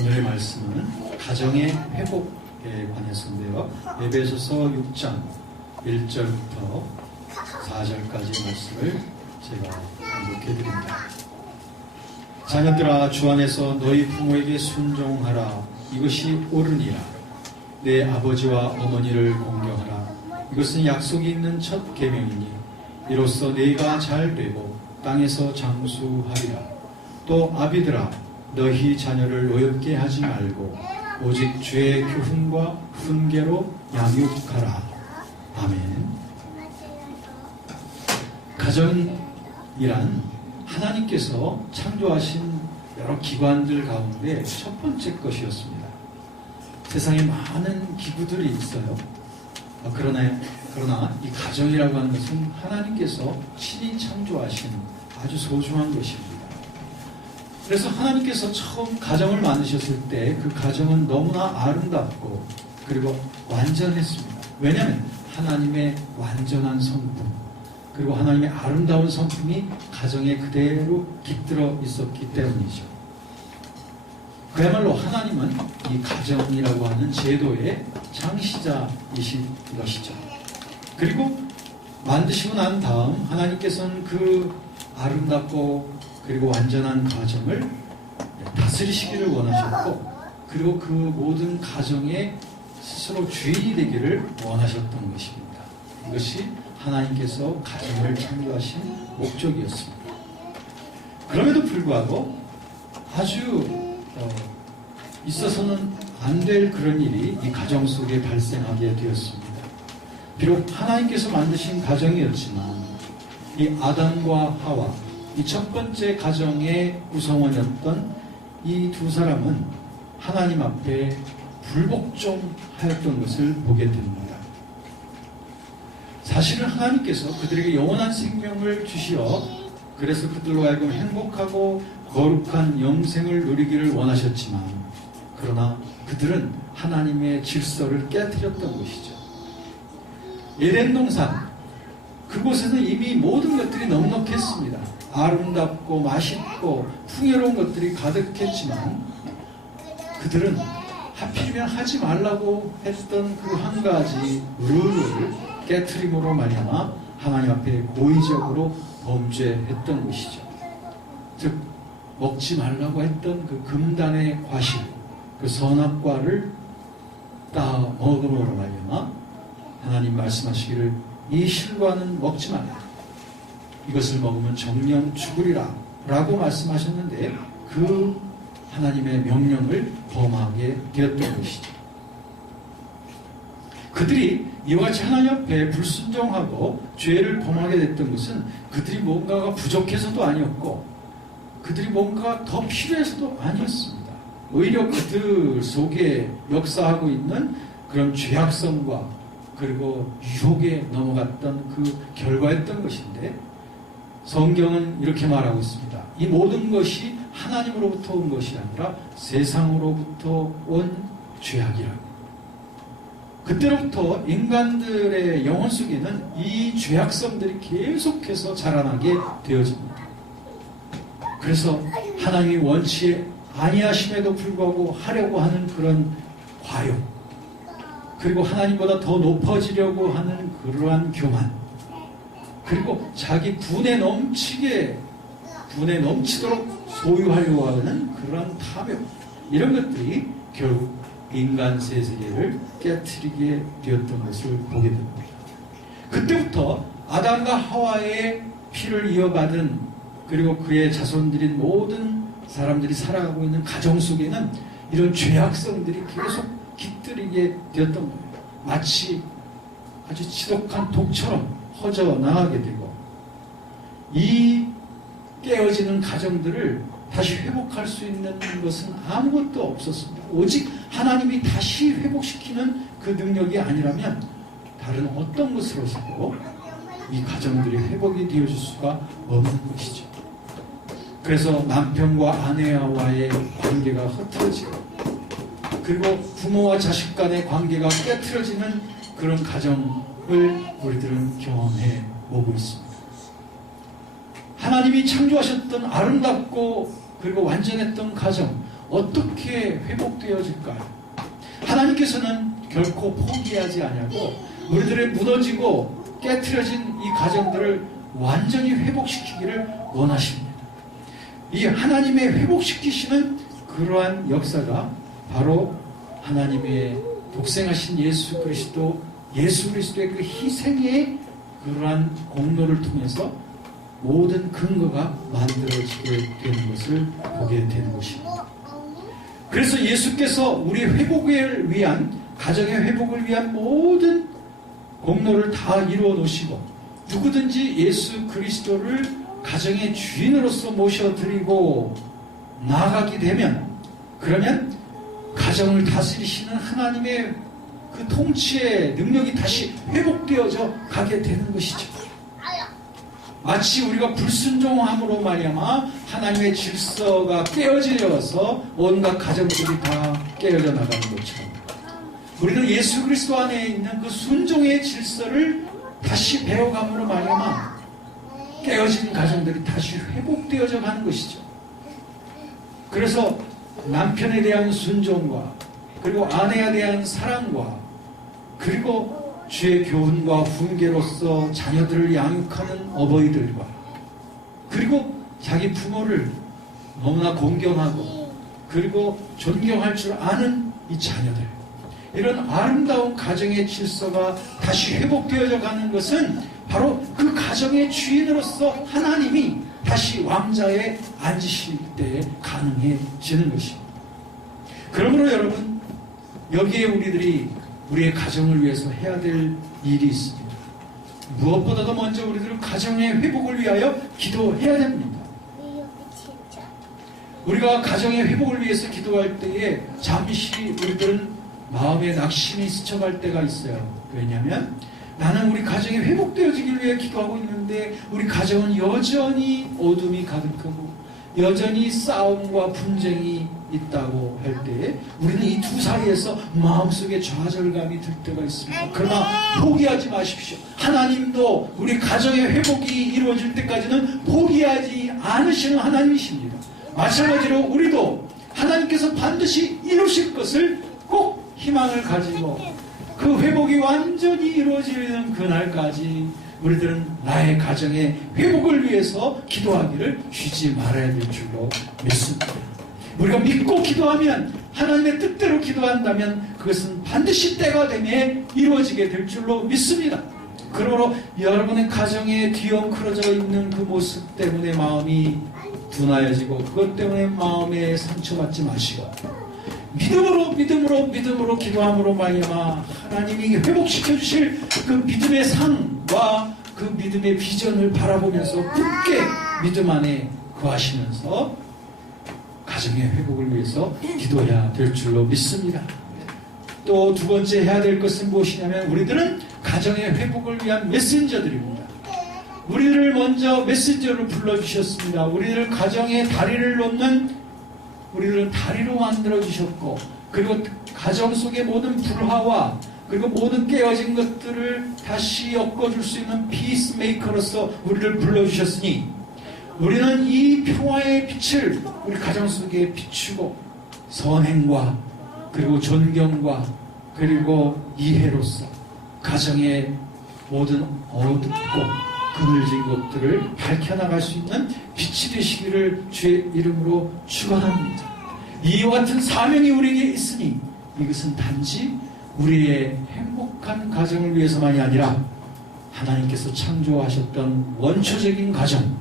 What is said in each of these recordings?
오늘의 말씀은 가정의 회복에 관해서인데요. 에베소서 6장 1절부터 4절까지 말씀을 제가 암독해드립니다. 자녀들아, 주 안에서 너희 부모에게 순종하라. 이것이 옳으니라. 내 아버지와 어머니를 공경하라. 이것은 약속이 있는 첫 계명이니 이로써 너희가 잘 되고 땅에서 장수하리라. 또 아비들아, 너희 자녀를 노엽게 하지 말고 오직 주의 교훈과 훈계로 양육하라. 아멘. 가정이란 하나님께서 창조하신 여러 기관들 가운데 첫 번째 것이었습니다. 세상에 많은 기구들이 있어요. 그러나 이 가정이라고 하는 것은 하나님께서 친히 창조하신 아주 소중한 것입니다. 그래서 하나님께서 처음 가정을 만드셨을 때 그 가정은 너무나 아름답고 그리고 완전했습니다. 왜냐하면 하나님의 완전한 성품, 그리고 하나님의 아름다운 성품이 가정에 그대로 깃들어 있었기 때문이죠. 그야말로 하나님은 이 가정이라고 하는 제도의 창시자이신 것이죠. 그리고 만드시고 난 다음 하나님께서는 그 아름답고 그리고 완전한 가정을 다스리시기를 원하셨고, 그리고 그 모든 가정에 스스로 주인이 되기를 원하셨던 것입니다. 이것이 하나님께서 가정을 창조하신 목적이었습니다. 그럼에도 불구하고 아주 있어서는 안 될 그런 일이 이 가정 속에 발생하게 되었습니다. 비록 하나님께서 만드신 가정이었지만 이 아담과 하와, 이 첫 번째 가정의 구성원이었던 이 두 사람은 하나님 앞에 불복종하였던 것을 보게 됩니다. 사실은 하나님께서 그들에게 영원한 생명을 주시어 그래서 그들로 하여금 행복하고 거룩한 영생을 누리기를 원하셨지만, 그러나 그들은 하나님의 질서를 깨뜨렸던 것이죠. 에덴 동산, 그곳에는 이미 모든 것들이 넉넉했습니다. 아름답고 맛있고 풍요로운 것들이 가득했지만 그들은 하필이면 하지 말라고 했던 그 한 가지 룰을 깨트림으로 말미암아 하나님 앞에 고의적으로 범죄했던 것이죠. 즉 먹지 말라고 했던 그 금단의 과실, 그 선악과를 따 먹음으로 말미암아 하나님 말씀하시기를 이 실과는 먹지 말라. 이것을 먹으면 정령 죽으리라 라고 말씀하셨는데 그 하나님의 명령을 범하게 되었던 것이죠. 그들이 이와 같이 하나님 앞에 불순종하고 죄를 범하게 됐던 것은 그들이 뭔가가 부족해서도 아니었고 그들이 뭔가 더 필요해서도 아니었습니다. 오히려 그들 속에 역사하고 있는 그런 죄악성과 그리고 유혹에 넘어갔던 그 결과였던 것인데, 성경은 이렇게 말하고 있습니다. 이 모든 것이 하나님으로부터 온 것이 아니라 세상으로부터 온 죄악이라고. 그때로부터 인간들의 영혼 속에는 이 죄악성들이 계속해서 자라나게 되어집니다. 그래서 하나님이 원치 아니하심에도 불구하고 하려고 하는 그런 과욕, 그리고 하나님보다 더 높아지려고 하는 그러한 교만, 그리고 자기 분에 넘치도록 소유하려고 하는 그러한 탐욕, 이런 것들이 결국 인간 세계를 깨트리게 되었던 것을 보게 됩니다. 그때부터 아담과 하와의 피를 이어받은, 그리고 그의 자손들인 모든 사람들이 살아가고 있는 가정 속에는 이런 죄악성들이 계속 깃들이게 되었던 거예요. 마치 아주 지독한 독처럼 퍼져나가게 되고, 이 깨어지는 가정들을 다시 회복할 수 있는 것은 아무것도 없었습니다. 오직 하나님이 다시 회복시키는 그 능력이 아니라면 다른 어떤 것으로서도 이 가정들이 회복이 되어질 수가 없는 것이죠. 그래서 남편과 아내와의 관계가 흐트러지고, 그리고 부모와 자식 간의 관계가 깨트려지는 그런 가정을 우리들은 경험해 오고 있습니다. 하나님이 창조하셨던 아름답고 그리고 완전했던 가정, 어떻게 회복되어질까요? 하나님께서는 결코 포기하지 아니하고 우리들의 무너지고 깨트려진 이 가정들을 완전히 회복시키기를 원하십니다. 이 하나님의 회복시키시는 그러한 역사가 바로 하나님의 독생하신 예수 그리스도의 그 희생의 그러한 공로를 통해서 모든 근거가 만들어지게 되는 것을 보게 되는 것입니다. 그래서 예수께서 우리 회복을 위한, 가정의 회복을 위한 모든 공로를 다 이루어 놓으시고 누구든지 예수 그리스도를 가정의 주인으로서 모셔드리고 나아가게 되면, 그러면 가정을 다스리시는 하나님의 그 통치의 능력이 다시 회복되어져 가게 되는 것이죠. 마치 우리가 불순종함으로 말미암아 하나님의 질서가 깨어지려서 온갖 가정들이 다 깨어져 나가는 것처럼, 우리는 예수 그리스도 안에 있는 그 순종의 질서를 다시 배워감으로 말미암아 깨어진 가정들이 다시 회복되어져 가는 것이죠. 그래서 남편에 대한 순종과, 그리고 아내에 대한 사랑과, 그리고 주의 교훈과 훈계로서 자녀들을 양육하는 어버이들과, 그리고 자기 부모를 너무나 공경하고 그리고 존경할 줄 아는 이 자녀들, 이런 아름다운 가정의 질서가 다시 회복되어져 가는 것은 바로 그 가정의 주인으로서 하나님이 다시 왕자에 앉으실 때에 가능해지는 것입니다. 그러므로 여러분, 여기에 우리들이 우리의 가정을 위해서 해야 될 일이 있습니다. 무엇보다도 먼저 우리들은 가정의 회복을 위하여 기도해야 됩니다. 우리가 가정의 회복을 위해서 기도할 때에 잠시 우리들은 마음에 낙심이 스쳐갈 때가 있어요. 왜냐하면 나는 우리 가정이 회복되어지길 위해 기도하고 있는데 우리 가정은 여전히 어둠이 가득하고 여전히 싸움과 분쟁이 있다고 할 때 우리는 이 두 사이에서 마음속에 좌절감이 들 때가 있습니다. 그러나 포기하지 마십시오. 하나님도 우리 가정의 회복이 이루어질 때까지는 포기하지 않으시는 하나님이십니다. 마찬가지로 우리도 하나님께서 반드시 이루실 것을 꼭 희망을 가지고 그 회복이 완전히 이루어지는 그날까지 우리들은 나의 가정의 회복을 위해서 기도하기를 쉬지 말아야 될 줄로 믿습니다. 우리가 믿고 기도하면, 하나님의 뜻대로 기도한다면 그것은 반드시 때가 되면 이루어지게 될 줄로 믿습니다. 그러므로 여러분의 가정에 뒤엉클어져 있는 그 모습 때문에 마음이 둔하여지고 그것 때문에 마음에 상처받지 마시고 믿음으로 기도함으로 말미암아 하나님이 회복시켜 주실 그 믿음의 상과 그 믿음의 비전을 바라보면서 굳게 믿음 안에 거하시면서 가정의 회복을 위해서 기도해야 될 줄로 믿습니다. 또 두 번째 해야 될 것은 무엇이냐면, 우리들은 가정의 회복을 위한 메신저들입니다. 우리를 먼저 메신저로 불러주셨습니다. 우리를 가정의 다리를 놓는, 우리를 다리로 만들어주셨고, 그리고 가정 속의 모든 불화와 그리고 모든 깨어진 것들을 다시 엮어줄 수 있는 피스메이커로서 우리를 불러주셨으니, 우리는 이 평화의 빛을 우리 가정 속에 비추고 선행과 그리고 존경과 그리고 이해로서 가정의 모든 어둡고 그늘진 것들을 밝혀나갈 수 있는 빛이 되시기를 주의 이름으로 축원합니다. 이와 같은 사명이 우리에게 있으니 이것은 단지 우리의 행복한 가정을 위해서만이 아니라 하나님께서 창조하셨던 원초적인 가정,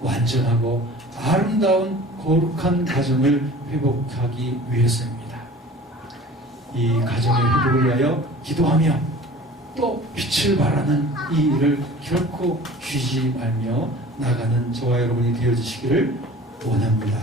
완전하고 아름다운 거룩한 가정을 회복하기 위해서입니다. 이 가정의 회복을 위하여 기도하며 또 빛을 발하는 이 일을 결코 쉬지 말며 나가는 저와 여러분이 되어주시기를 원합니다.